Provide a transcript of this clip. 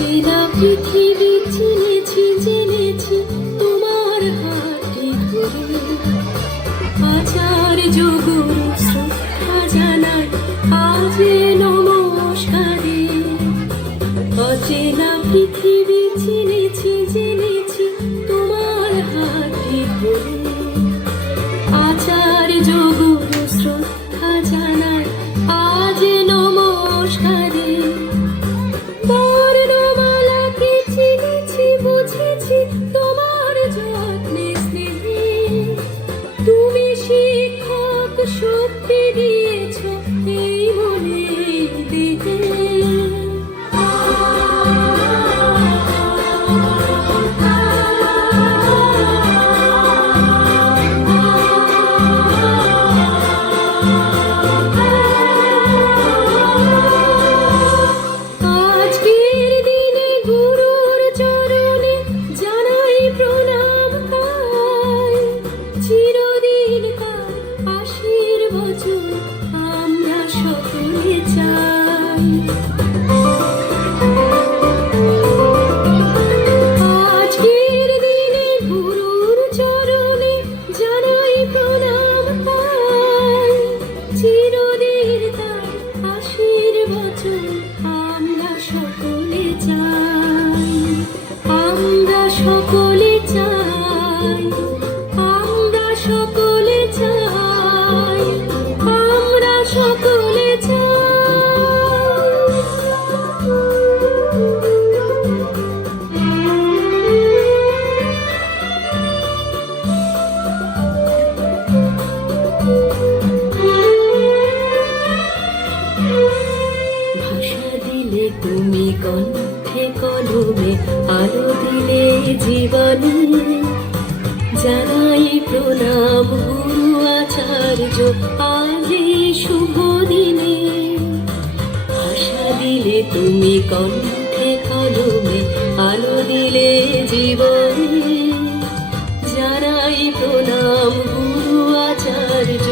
অচেনা পৃথিবী চিনেছি, জেনেছি তোমার হাতে ধরে। আচার্য গুরু শ্রদ্ধা জানাই অচেনা পৃথিবী চিনেছি, জেনেছি তোমার হাতে ধরে। short. দিলে তুমি কণ্ঠে কলমে আলো দিলে জীবনে। জানাই প্রণাম গুরু আচার্য, আজ শুভ দিনে। আশা দিলে তুমি কণ্ঠে কলমে আলো দিলে জীবনে। জানাই প্রণাম গুরু আচার্য